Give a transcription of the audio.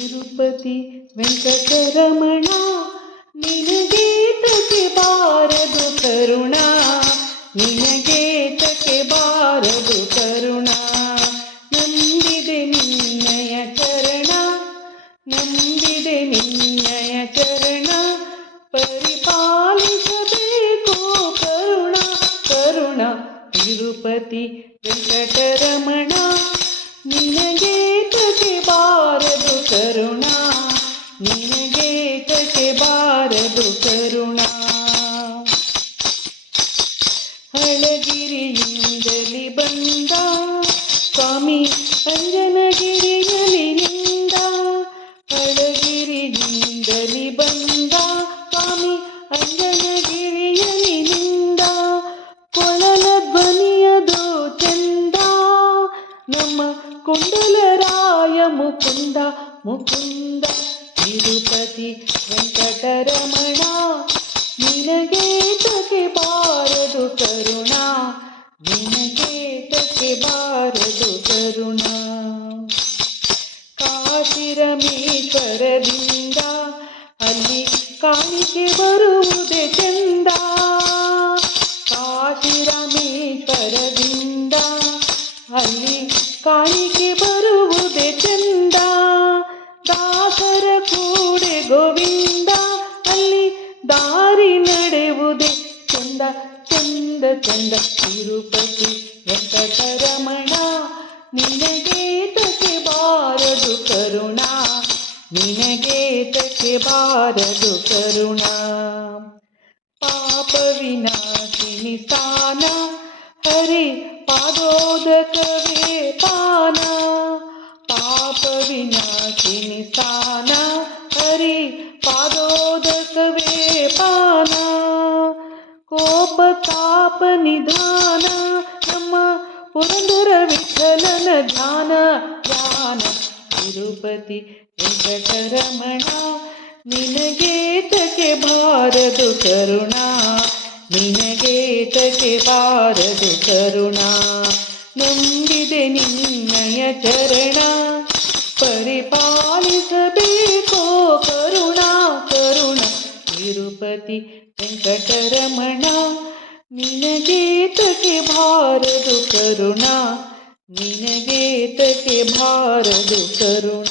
ತಿರುಪತಿ ವೆಂಕಟರಮಣ ನಿನಗೇತಕ್ಕೆ ಬಾರದು ಕರುಣ, ನಿನಗೇತಕ್ಕೆ ಬಾರದು ಕರುಣ. ನಂಬಿದೆ ನಿನ್ನಯ ಚರಣ, ನಂಬಿದೆ ನಿನ್ನಯ ಚರಣ, ಪರಿಪಾಲಿಸಬೇಕು ಕರುಣ ಕರುಣ. ತಿರುಪತಿ ವೆಂಕಟರಮಣ ನಿನಗೇತಕ್ಕೆ ಬಾರದು ಕರುಣ, ನಿನಗೇತಕ್ಕೆ ಬಾರದು ಕರುಣ. ಹಳಗಿರಿಯಿಂದಲಿ ಬಂದ ಸ್ವಾಮಿ ಅಂಜನಗಿರಿಯಲಿ ನಿಂದ, ಹಳಗಿರಿಯಿಂದಲಿ ಬಂದ ಸ್ವಾಮಿ ಅಂಜನಗಿರಿಯಲಿ ನಿಂದ. ಕೊಳಲ ಧ್ವನಿಯದು ಚಂದ ನಮ್ಮ ಕುಂಡಲರಾಯ ಮುಕುಂದ ಮುಕುಂದ. ತಿರುಪತಿ ವೆಂಕಟರಮಣ ನಿನಗೇತಕ್ಕೆ ಬಾರದು ಕರುಣ, ನಿನಗೇತಕ್ಕೆ ಬಾರದು ಕರುಣ. ಕಾಶಿರಮೇಶ್ವರದಿಂದ ಅಲ್ಲಿ ಕಾಣಿಕೆ ಬರುವುದೇ ಚಂದ, ಕಾಶಿರಮೇಶ್ವರದಿಂದ ಅಲ್ಲಿ ಕಾಣಿಕೆ ಬರುವುದೇ ಚಂದ. ದಾಸರ ಕೂಡೆ ಗೋವಿಂದ ಅಲ್ಲಿ ದಾರಿ ನಡೆಯುವುದೇ ಚಂದ ಚಂದ ಚಂದ. ತಿರುಪತಿ ವೆಂಕಟರಮಣ ನಿನಗೇತಕ್ಕೆ ಬಾರದು ಕರುಣ, ನಿನಗೇತಕ್ಕೆ ಬಾರದು ಕರುಣ. ಪಾಪ ವಿನಾಶಿನಿ ಸ್ಥಾನ ಹರಿ ಪಾದೋದಕವೇ ಪಾನ, ಪಾಪ ವಿನಾಶಿನಿ ಸ್ಥಾನ ಹರಿ ಪಾದೋದಕವೇ ಪಾನ. ಕೋಪ ತಾಪ ನಿಧಾನ ನಮ್ಮ ಪುರಂದರ ವಿಠಲನ ಧ್ಯಾನ ಧ್ಯಾನ. ತಿರುಪತಿ ವೆಂಕಟರಮಣ ನಿನಗೇತಕ್ಕೆ ಬಾರದು ಕರುಣ, ನಿನಗೇತಕ್ಕೆ ಬಾರದು ಕರುಣ. ನಂಬಿದೆ ನಿನ್ನಯ ಚರಣ, ಪರಿಪಾಲಿಸಬೇಕೋ ಕರುಣ ಕರುಣ. ತಿರುಪತಿ ವೆಂಕಟರಮಣ ನಿನಗೇತಕ್ಕೆ ಬಾರದು ಕರುಣ, ನಿನಗೇತಕ್ಕೆ ಬಾರದು ಕರುಣ.